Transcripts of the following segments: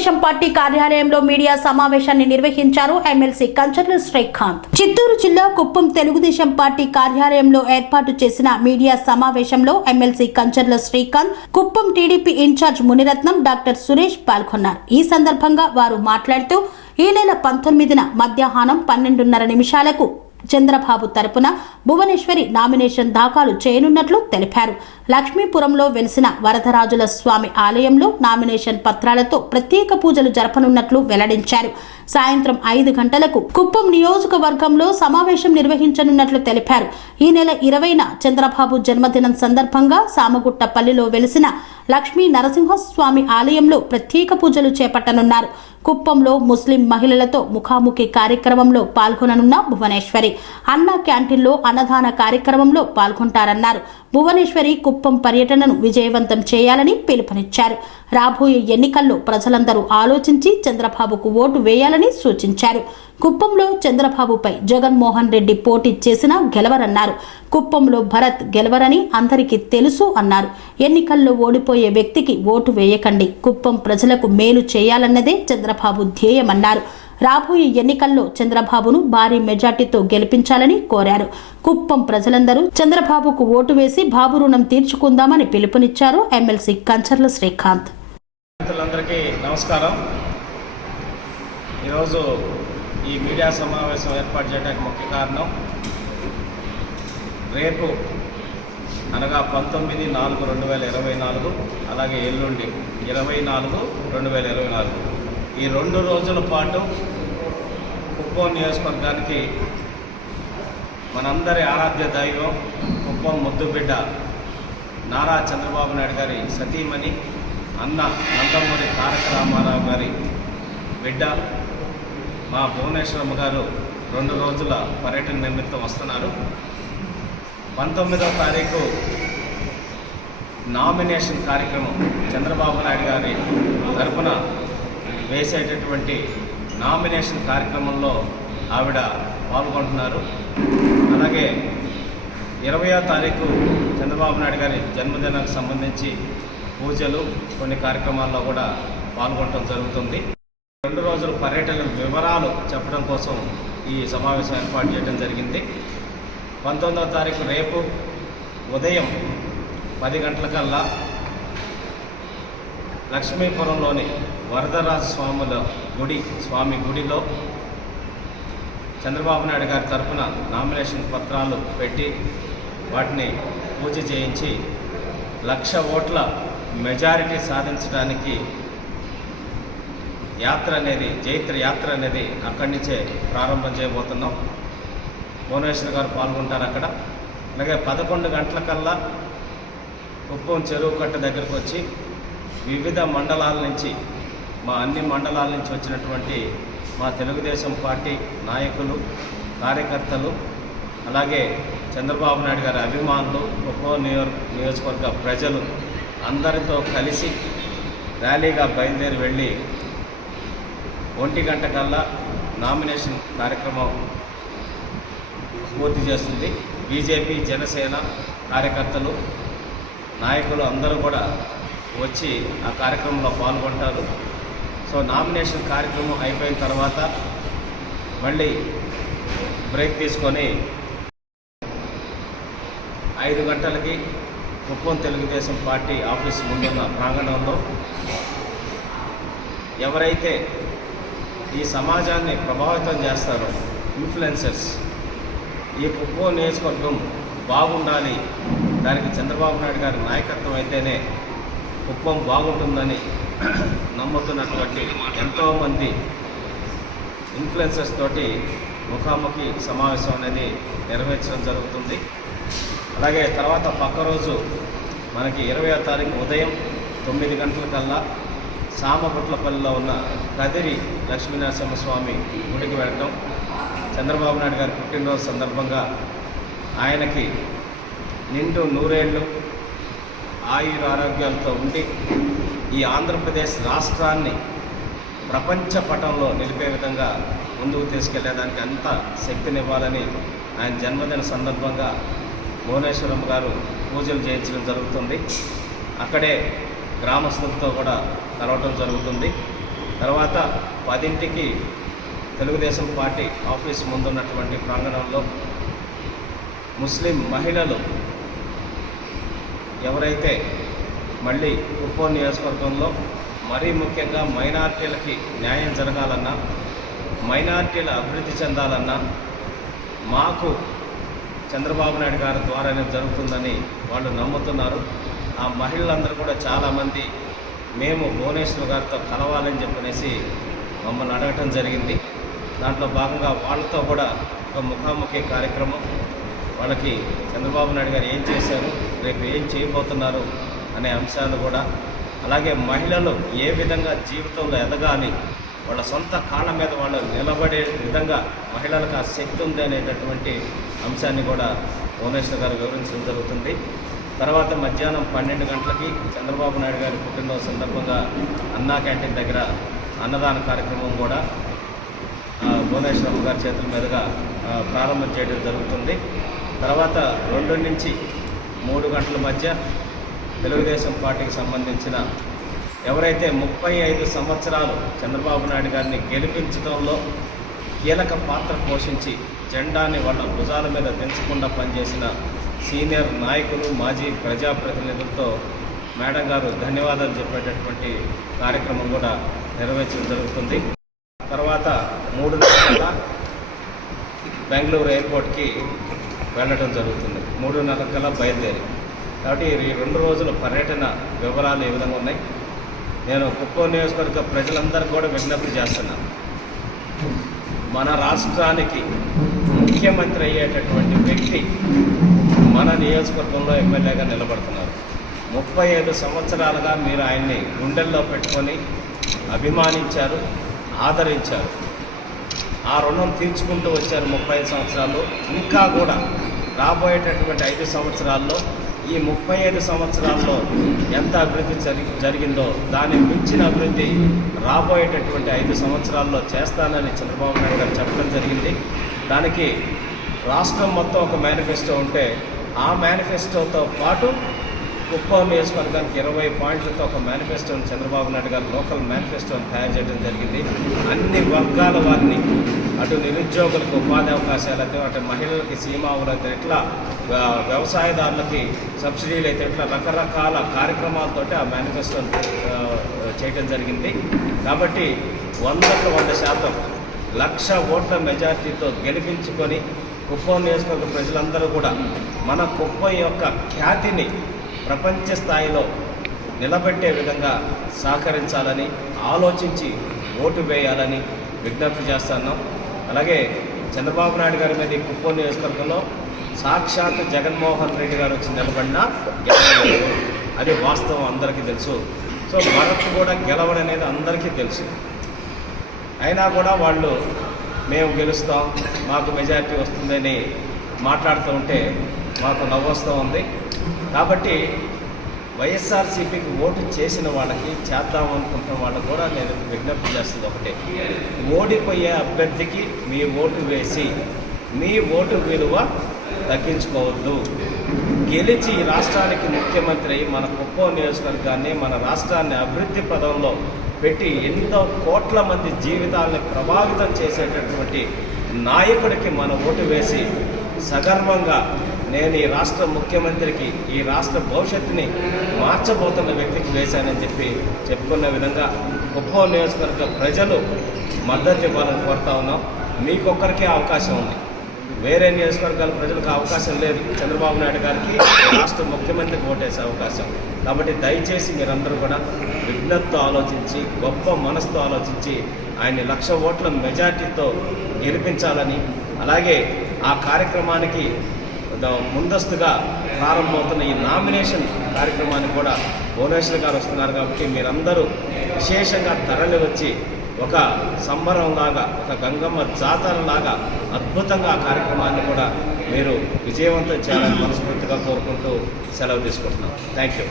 Telugu Desam party కార్యాలయంలో media సమావేశాన్ని నిర్వహించారు ఎమ్మెల్సీ కంచర్ల శ్రీకాంత్. చిత్తూరు జిల్లా కుప్పం తెలుగుదేశం పార్టీ కార్యాలయంలో ఏర్పాటు చేసిన మీడియా సమావేశంలో MLC Kancharla Srikanth Kuppam TDP incharge Muniratnam doctor Suresh పాల్గొన్నారు. ఈ సందర్భంగా వారు మాట్లాడుతూ ఈ నెల పంతొమ్మిదిన మధ్యాహ్నం పన్నెండున్నర నిమిషాలకు చంద్రబాబు తరపున భువనేశ్వరి నామినేషన్ దాఖలు చేయనున్నట్లు తెలిపారు. లక్ష్మీపురంలో వెలిసిన వరదరాజుల స్వామి ఆలయంలో నామినేషన్ పత్రాలతో ప్రత్యేక పూజలు జరపనున్నట్లు వెల్లడించారు. సాయంత్రం ఐదు గంటలకు కుప్పం నియోజకవర్గంలో సమావేశం నిర్వహించనున్నట్లు తెలిపారు. ఈ నెల ఇరవైన చంద్రబాబు జన్మదినం సందర్భంగా సామగుట్టపల్లిలో వెలిసిన లక్ష్మీ నరసింహస్వామి ఆలయంలో ప్రత్యేక పూజలు చేపట్టనున్నారు. కుప్పంలో ముస్లిం మహిళలతో ముఖాముఖి కార్యక్రమంలో పాల్గొననున్న భువనేశ్వరి అన్న క్యాంటీన్లో అన్నదాన కార్యక్రమంలో పాల్గొంటారన్నారు. భువనేశ్వరి కుప్పం పర్యటనను విజయవంతం చేయాలని పిలుపునిచ్చారు. రాబోయే ఎన్నికల్లో ప్రజలందరూ ఆలోచించి చంద్రబాబుకు ఓటు వేయాలని సూచించారు. కుప్పంలో చంద్రబాబుపై జగన్మోహన్ రెడ్డి పోటీ చేసినా గెలవరన్నారు. కుప్పంలో భరత్ గెలవరని అందరికీ తెలుసు అన్నారు. ఎన్నికల్లో ఓడిపోయే వ్యక్తికి ఓటు వేయకండి. కుప్పం ప్రజలకు మేలు చేయాలన్నదే చంద్రబాబు ధ్యేయమన్నారు. రాబోయే ఎన్నికల్లో చంద్రబాబును భారీ మెజార్టీతో గెలిపించాలని కోరారు. కుప్పం ప్రజలందరూ చంద్రబాబుకు ఓటు వేసి బాబు రుణం తీర్చుకుందామని పిలుపునిచ్చారు ఎమ్మెల్సీ కంచర్ల శ్రీకాంత్. నమస్కారం. ఈరోజు ఈ మీడియా సమావేశం ఏర్పాటు చేయడానికి ముఖ్య కారణం రేపు అనగా పంతొమ్మిది నాలుగు రెండు వేల ఇరవై నాలుగు అలాగే ఎల్లుండి ఇరవై నాలుగు రెండు వేల ఇరవై నాలుగు. ఈ రెండు రోజుల పాటు కుప్పం నియోజకవర్గానికి మనందరి ఆరాధ్య దైవం కుప్పం ముద్దుబిడ్డ నారా చంద్రబాబు నాయుడు గారి సతీమణి అన్న నందమూరి తారక రామారావు గారి బిడ్డ మా భువనేశ్వరమ్మ గారు రెండు రోజుల పర్యటన నిమిత్తం వస్తున్నారు. పంతొమ్మిదవ తారీఖు నామినేషన్ కార్యక్రమం చంద్రబాబు నాయుడు గారి తరఫున వేసేటటువంటి నామినేషన్ కార్యక్రమంలో ఆవిడ పాల్గొంటున్నారు. అలాగే ఇరవయో తారీఖు చంద్రబాబు నాయుడు గారి జన్మదినానికి సంబంధించి పూజలు కొన్ని కార్యక్రమాల్లో కూడా పాల్గొనడం జరుగుతుంది. రెండు రోజుల పర్యటన వివరాలు చెప్పడం కోసం ఈ సమావేశం ఏర్పాటు చేయడం జరిగింది. పంతొమ్మిదవ తారీఖు రేపు ఉదయం పది గంటలకల్లా లక్ష్మీపురంలోని వరదరాజ స్వాముల గుడి స్వామి గుడిలో చంద్రబాబు నాయుడు గారి తరఫున నామినేషన్ పత్రాలు పెట్టి వాటిని పూజ చేయించి లక్ష ఓట్ల మెజారిటీ సాధించడానికి యాత్ర అనేది జైత్ర యాత్ర అనేది అక్కడి నుంచే ప్రారంభం చేయబోతున్నాం. భువనేశ్వర్ గారు పాల్గొంటారు అక్కడ. అలాగే పదకొండు గంటలకల్లా ఉప్పం చెరువు కట్ట దగ్గరకు వచ్చి వివిధ మండలాల నుంచి మా అన్ని మండలాల నుంచి వచ్చినటువంటి మా తెలుగుదేశం పార్టీ నాయకులు కార్యకర్తలు అలాగే చంద్రబాబు నాయుడు గారి అభిమానులు ఒక్కో నియో నియోజకవర్గ ప్రజలు అందరితో కలిసి ర్యాలీగా బయలుదేరి వెళ్ళి ఒంటి గంట కల్లా నామినేషన్ కార్యక్రమం పూర్తి చేస్తుంది. బీజేపీ జనసేన కార్యకర్తలు నాయకులు అందరూ కూడా వచ్చి ఆ కార్యక్రమంలో పాల్గొంటారు. సో నామినేషన్ కార్యక్రమం అయిపోయిన తర్వాత మళ్ళీ బ్రేక్ తీసుకొని ఐదు గంటలకి కుప్పం తెలుగుదేశం పార్టీ ఆఫీస్ ముందున్న ప్రాంగణంలో ఎవరైతే ఈ సమాజాన్ని ప్రభావితం చేస్తారో ఇన్ఫ్లుయెన్సర్స్ ఈ కుప్పం నియోజకవర్గం బాగుండాలి దానికి చంద్రబాబు నాయుడు గారి నాయకత్వం అయితేనే కుప్పం బాగుంటుందని నమ్ముతున్నటువంటి ఎంతోమంది ఇన్ఫ్లుయెన్సర్స్ తోటి ముఖాముఖి సమావేశం అనేది నెరవేర్చడం జరుగుతుంది. అలాగే తర్వాత పక్క రోజు మనకి ఇరవై తారీఖు ఉదయం తొమ్మిది గంటలకల్లా సామగుట్లపల్లిలో ఉన్న కదిరి లక్ష్మీనరసింహస్వామి గుడికి వెళ్ళటం. చంద్రబాబు నాయుడు గారి పుట్టినరోజు సందర్భంగా ఆయనకి నిండు నూరేళ్ళు ఆయుర ఆరోగ్యాలతో ఉండి ఈ ఆంధ్రప్రదేశ్ రాష్ట్రాన్ని ప్రపంచ పటంలో నిలిపే విధంగా ముందుకు తీసుకెళ్ళేదానికి అంత శక్తినివ్వాలని ఆయన జన్మదిన సందర్భంగా భువనేశ్వరం గారు పూజలు చేయించడం జరుగుతుంది. అక్కడే గ్రామస్తులతో కూడా కలవటం జరుగుతుంది. తర్వాత పదింటికి తెలుగుదేశం పార్టీ ఆఫీస్ ముందున్నటువంటి ప్రాంగణంలో ముస్లిం మహిళలు ఎవరైతే మళ్ళీ కుప్పం నియోజకవర్గంలో మరీ ముఖ్యంగా మైనార్టీలకి న్యాయం జరగాలన్నా మైనార్టీల అభివృద్ధి చెందాలన్నా మాకు చంద్రబాబు నాయుడు గారి ద్వారానే జరుగుతుందని వాళ్ళు నమ్ముతున్నారు. ఆ మహిళలందరూ కూడా చాలామంది మేము భువనేశ్వర్ గారితో కలవాలని చెప్పనేసి మమ్మల్ని అడగటం జరిగింది. దాంట్లో భాగంగా వాళ్ళతో కూడా ఒక ముఖాముఖి కార్యక్రమం వాళ్ళకి చంద్రబాబు నాయుడు గారు ఏం చేశారు రేపు ఏం చేయబోతున్నారు అనే అంశాలు కూడా. అలాగే మహిళలు ఏ విధంగా జీవితంలో ఎదగాలి వాళ్ళ సొంత కాళ్ళ మీద వాళ్ళు నిలబడే విధంగా మహిళలకు ఆ శక్తి ఉంది అనేటటువంటి అంశాన్ని కూడా భువనేశ్వర్ గారు వివరించడం జరుగుతుంది. తర్వాత మధ్యాహ్నం పన్నెండు గంటలకి చంద్రబాబు నాయుడు గారి పుట్టినరోజు సందర్భంగా అన్నా క్యాంటీన్ దగ్గర అన్నదాన కార్యక్రమం కూడా భువనేశ్వరరావు గారి చేతుల మీదుగా ప్రారంభం చేయడం జరుగుతుంది. తర్వాత రెండు నుంచి మూడు గంటల మధ్య తెలుగుదేశం పార్టీకి సంబంధించిన ఎవరైతే ముప్పై ఐదు సంవత్సరాలు చంద్రబాబు నాయుడు గారిని గెలిపించడంలో కీలక పాత్ర పోషించి జెండాని వాళ్ళ భుజాల మీద దించకుండా పనిచేసిన సీనియర్ నాయకులు మాజీ ప్రజాప్రతినిధులతో మేడం గారు ధన్యవాదాలు చెప్పేటటువంటి కార్యక్రమం కూడా నిర్వహించడం జరుగుతుంది. తర్వాత మూడు నెలల బెంగళూరు ఎయిర్పోర్ట్కి వెళ్ళడం జరుగుతుంది. మూడున్నర కల్లా బయలుదేరి. కాబట్టి ఈ రెండు రోజుల పర్యటన వివరాలు ఏ విధంగా ఉన్నాయి? నేను కుప్పం నియోజకవర్గ ప్రజలందరికీ కూడా విజ్ఞప్తి చేస్తున్నాను మన రాష్ట్రానికి ముఖ్యమంత్రి అయ్యేటటువంటి వ్యక్తి మన నియోజకవర్గంలో ఎమ్మెల్యేగా నిలబడుతున్నారు. ముప్పై ఐదు సంవత్సరాలుగా మీరు ఆయన్ని గుండెల్లో పెట్టుకొని అభిమానించారు ఆదరించారు. ఆ రుణం తీర్చుకుంటూ వచ్చారు ముప్పై ఐదు సంవత్సరాలు. ఇంకా కూడా రాబోయేటటువంటి ఐదు సంవత్సరాల్లో ఈ ముప్పై ఐదు సంవత్సరాల్లో ఎంత అభివృద్ధి జరిగిందో దాని మించిన అభివృద్ధి రాబోయేటటువంటి ఐదు సంవత్సరాల్లో చేస్తానని చంద్రబాబు నాయుడు గారు చెప్పడం జరిగింది. దానికి రాష్ట్రం మొత్తం ఒక మేనిఫెస్టో ఉంటే ఆ మేనిఫెస్టోతో పాటు కుప్పం నియోజకవర్గానికి ఇరవై పాయింట్లతో ఒక మేనిఫెస్టోని చంద్రబాబు నాయుడు గారు లోకల్ మేనిఫెస్టోని తయారు చేయడం జరిగింది. అన్ని వర్గాల వారిని అటు నిరుద్యోగులకు ఉపాధి అవకాశాలు అయితే అటు మహిళలకి సీమావులు అయితే ఎట్లా వ్యవసాయదారులకి సబ్సిడీలు అయితే ఎట్లా రకరకాల కార్యక్రమాలతోటి ఆ మేనిఫెస్టోని చేయడం జరిగింది. కాబట్టి వందకు వంద శాతం లక్ష ఓట్ల మెజార్టీతో గెలిపించుకొని కుప్పం నియోజకవర్గ ప్రజలందరూ కూడా మన కుప్పం యొక్క ఖ్యాతిని ప్రపంచ స్థాయిలో నిలబెట్టే విధంగా సహకరించాలని ఆలోచించి ఓటు వేయాలని విజ్ఞప్తి చేస్తున్నాం. అలాగే చంద్రబాబు నాయుడు గారి మీద ఈ కుప్పం నియోజకవర్గంలో సాక్షాత్ జగన్మోహన్ రెడ్డి గారు వచ్చి నిలబడిన అది వాస్తవం అందరికీ తెలుసు. సో భరత్ కూడా గెలవడనేది అందరికీ తెలుసు. అయినా కూడా వాళ్ళు మేము గెలుస్తాం మాకు మెజారిటీ వస్తుందని మాట్లాడుతూ ఉంటే మాకు నవ్వొస్తూ ఉంది. కాబట్టి వైఎస్ఆర్సీపీకి ఓటు చేసిన వాళ్ళకి చేద్దాం అనుకుంటున్న కూడా నేను విజ్ఞప్తి చేస్తుంది ఒకటే. ఓడిపోయే అభ్యర్థికి మీ ఓటు వేసి మీ ఓటు విలువ తగ్గించుకోవద్దు. గెలిచి ఈ రాష్ట్రానికి ముఖ్యమంత్రి అయి మన కుప్పం నియోజకవర్గాన్ని మన రాష్ట్రాన్ని అభివృద్ధి పదంలో పెట్టి ఎన్నో కోట్ల మంది జీవితాలను ప్రభావితం చేసేటటువంటి నాయకుడికి మన ఓటు వేసి సగర్వంగా నేను ఈ రాష్ట్ర ముఖ్యమంత్రికి ఈ రాష్ట్ర భవిష్యత్తుని మార్చబోతున్న వ్యక్తికి వేశానని చెప్పి చెప్పుకున్న విధంగా కుప్పం నియోజకవర్గ ప్రజలు మద్దతు ఇవ్వాలని కోరుతా ఉన్నాం. మీకొక్కరికే అవకాశం ఉంది. వేరే నియోజకవర్గాల ప్రజలకు అవకాశం లేదు. చంద్రబాబు నాయుడు గారికి రాష్ట్ర ముఖ్యమంత్రికి ఓటేసే అవకాశం. కాబట్టి దయచేసి మీరందరూ కూడా విఘ్నతతో ఆలోచించి గొప్ప మనసుతో ఆలోచించి ఆయన్ని లక్ష ఓట్ల మెజార్టీతో గెలిపించాలని అలాగే ఆ కార్యక్రమానికి ముందస్తుగా ప్రారంభమవుతున్న ఈ నామినేషన్ కార్యక్రమానికి కూడా భువనేశ్వర్ గారు వస్తున్నారు కాబట్టి మీరందరూ విశేషంగా తరలి వచ్చి ఒక సంబరంలాగా ఒక గంగమ్మ జాతరలాగా అద్భుతంగా ఆ కార్యక్రమాన్ని కూడా మీరు విజయవంతం చేయాలని మనస్ఫూర్తిగా కోరుకుంటూ సెలవు తీసుకుంటున్నాం. థ్యాంక్ యూ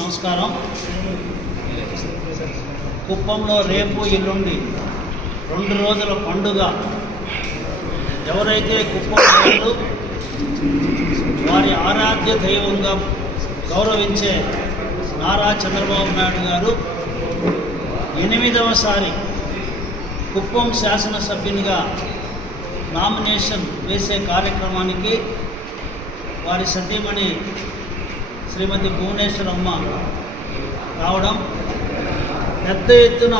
నమస్కారం. కుప్పంలో రేపు ఎల్లుండి రెండు రోజుల పండుగ. ఎవరైతే కుప్పం వారి ఆరాధ్య దైవంగా గౌరవించే నారా చంద్రబాబు నాయుడు గారు ఎనిమిదవసారి కుప్పం శాసనసభ్యునిగా నామినేషన్ వేసే కార్యక్రమానికి వారి సతీమణి శ్రీమతి భువనేశ్వరమ్మ రావడం పెద్ద ఎత్తున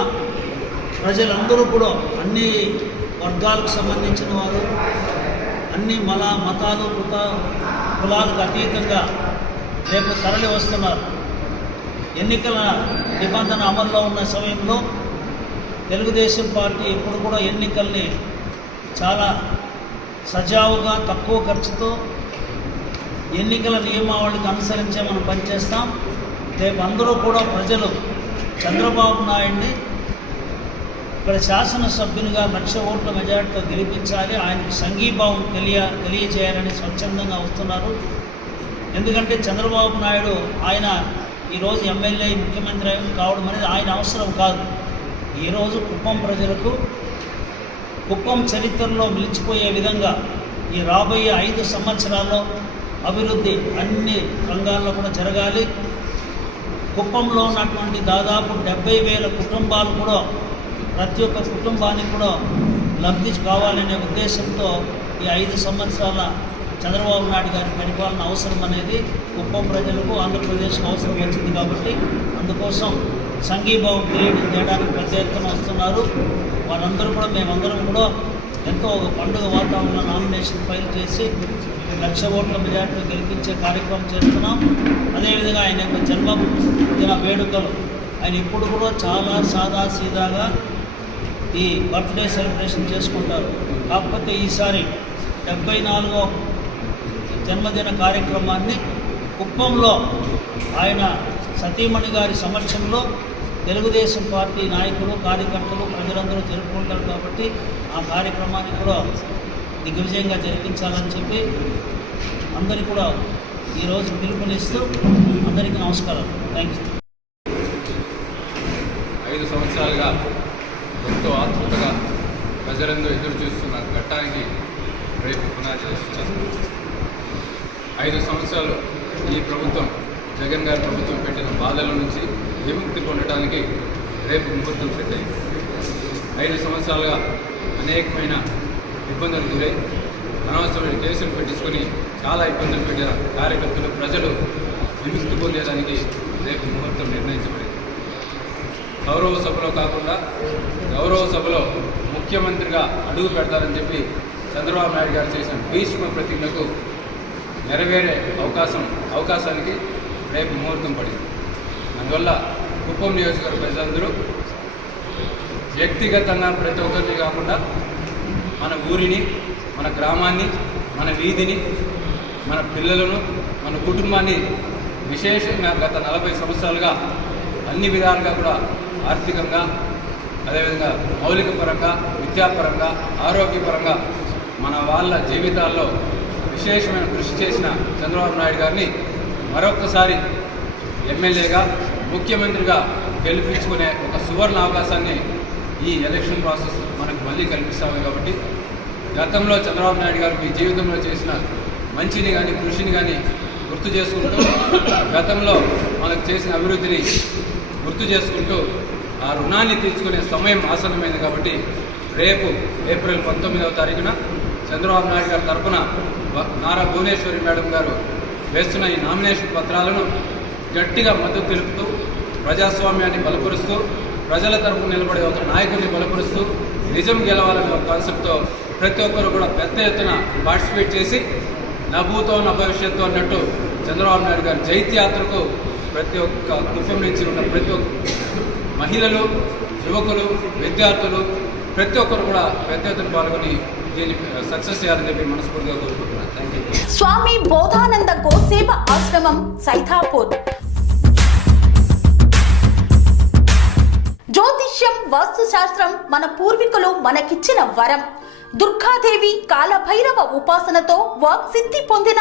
ప్రజలందరూ కూడా అన్ని వర్గాలకు సంబంధించిన వారు అన్ని మల మతాలు కుత కులాలకు అతీతంగా రేపు తరలి వస్తున్నారు ఎన్నికల నిబంధన అమల్లో ఉన్న సమయంలో తెలుగుదేశం పార్టీ ఇప్పుడు కూడా ఎన్నికల్ని చాలా సజావుగా తక్కువ ఖర్చుతో ఎన్నికల నియమావళికి అనుసరించే మనం పనిచేస్తాం. రేపు అందరూ కూడా ప్రజలు చంద్రబాబు నాయుడిని ఇక్కడ శాసనసభ్యునిగా లక్ష ఓట్ల మెజార్టీతో గెలిపించాలి ఆయనకు సంఘీభావం తెలియ తెలియజేయాలని స్వచ్ఛందంగా వస్తున్నారు. ఎందుకంటే చంద్రబాబు నాయుడు ఆయన ఈరోజు ఎమ్మెల్యే ముఖ్యమంత్రి కావడం అనేది ఆయన అవసరం కాదు. ఈరోజు కుప్పం ప్రజలకు కుప్పం చరిత్రలో నిలిచిపోయే విధంగా ఈ రాబోయే ఐదు సంవత్సరాల్లో అభివృద్ధి అన్ని రంగాల్లో కూడా జరగాలి. కుప్పంలో ఉన్నటువంటి దాదాపు డెబ్బై వేల కుటుంబాలు కూడా ప్రతి ఒక్క కుటుంబానికి కూడా లబ్ధి కావాలనే ఉద్దేశంతో ఈ ఐదు సంవత్సరాల చంద్రబాబు నాయుడు గారి పరిపాలన అవసరం అనేది కుప్పం ప్రజలకు ఆంధ్రప్రదేశ్కు అవసరం వచ్చింది కాబట్టి అందుకోసం సంఘీభావం తెలియజేయడానికి పెద్ద ఎత్తున వస్తున్నారు. వారందరూ కూడా మేమందరం కూడా ఎంతో ఒక పండుగ వాతావరణంలో నామినేషన్ ఫైల్ చేసి లక్ష ఓట్ల మెజార్టీతో గెలిపించే కార్యక్రమం చేస్తున్నాం. అదేవిధంగా ఆయన యొక్క జన్మదిన వేడుకలు ఆయన ఇప్పుడు కూడా చాలా సాదా సీదాగా ఈ బర్త్డే సెలబ్రేషన్ చేసుకుంటారు. కాకపోతే ఈసారి డెబ్బై నాలుగో జన్మదిన కార్యక్రమాన్ని కుప్పంలో ఆయన సతీమణి గారి సమక్షంలో తెలుగుదేశం పార్టీ నాయకులు కార్యకర్తలు ప్రజలందరూ జరుపుకుంటారు కాబట్టి ఆ కార్యక్రమాన్ని కూడా దిగ్విజయంగా జరిపించాలని చెప్పి అందరికీ కూడా ఈరోజు పిలుపునిస్తూ అందరికీ నమస్కారం థ్యాంక్ యూ ఐదు సంవత్సరాలుగా ఎంతో ఆతృతగా ప్రజలందరూ ఎదురు చూస్తున్న ఘట్టానికి రేపు పునాది చేస్తున్నారు ఐదు సంవత్సరాలు ఈ ప్రభుత్వం జగన్ గారి ప్రభుత్వం పెట్టిన బాధల నుంచి విముక్తి పొందడానికి రేపు ముహూర్తం పెట్టాయి ఐదు సంవత్సరాలుగా అనేకమైన ఇబ్బందులు గురై అనవసరమైన కేసులు పెట్టించుకొని చాలా ఇబ్బందులు పెట్టిన కార్యకర్తలు ప్రజలు విముక్తి పొందేదానికి రేపు ముహూర్తం నిర్ణయించబడింది. గౌరవ సభలో కాకుండా గౌరవ సభలో ముఖ్యమంత్రిగా అడుగు పెడతారని చెప్పి చంద్రబాబు నాయుడు గారు చేసిన భీష్మ ప్రతిజ్ఞకు నెరవేరే అవకాశం అవకాశానికి రేపు ముహూర్తం పడింది. అందువల్ల కుప్పం నియోజకవర్గ ప్రజలందరూ వ్యక్తిగతంగా ప్రతి ఒక్కరిని కాకుండా మన ఊరిని మన గ్రామాన్ని మన వీధిని మన పిల్లలను మన కుటుంబాన్ని విశేషంగా గత నలభై సంవత్సరాలుగా అన్ని విధాలుగా కూడా ఆర్థికంగా అదేవిధంగా మౌలిక పరంగా విద్యాపరంగా ఆరోగ్యపరంగా మన వాళ్ళ జీవితాల్లో విశేషమైన కృషి చేసిన చంద్రబాబు నాయుడు గారిని మరొకసారి ఎమ్మెల్యేగా ముఖ్యమంత్రిగా గెలిపించుకునే ఒక సువర్ణ అవకాశాన్ని ఈ ఎలక్షన్ ప్రాసెస్ మనకు మళ్ళీ కల్పిస్తాము కాబట్టి గతంలో చంద్రబాబు నాయుడు గారు మీ జీవితంలో చేసిన మంచిని కానీ కృషిని కానీ గుర్తు చేసుకుంటూ గతంలో మనకు చేసిన అభివృద్ధిని గుర్తు చేసుకుంటూ ఆ రుణాన్ని తీర్చుకునే సమయం ఆసన్నమైంది కాబట్టి రేపు ఏప్రిల్ పంతొమ్మిదవ తారీఖున చంద్రబాబు నాయుడు గారి తరఫున నారా భువనేశ్వరి మేడం గారు వేస్తున్న ఈ నామినేషన్ పత్రాలను గట్టిగా మద్దతు తెలుపుతూ ప్రజాస్వామ్యాన్ని బలపరుస్తూ ప్రజల తరపున నిలబడే ఒక నాయకుడిని బలపరుస్తూ నిజం గెలవాలనే ఒక కాన్సెప్ట్తో ప్రతి ఒక్కరు కూడా పెద్ద ఎత్తున పార్టిసిపేట్ చేసి నా భూతో నా భవిష్యత్తు అన్నట్టు చంద్రబాబు నాయుడు గారి జైత్యాత్రకు ప్రతి ఒక్క కుటుంబం నుంచి ఉన్న ప్రతి ఒక్క మహిళలు యువకులు విద్యార్థులు ప్రతి ఒక్కరు కూడా పెద్ద ఎత్తున పాల్గొని దీన్ని సక్సెస్ చేయాలని చెప్పి మనస్ఫూర్తిగా కోరుకుంటున్నాను. స్వామి బోధానంద గోసేవ ఆశ్రమం సైథాపూర్ జ్యోతిష్యం వాస్తుశాస్త్రం మన పూర్వీకులు మనకిచ్చిన వరం. దుర్గాదేవి కాలభైరవ ఉపాసనతో వాక్సిద్ధి పొందిన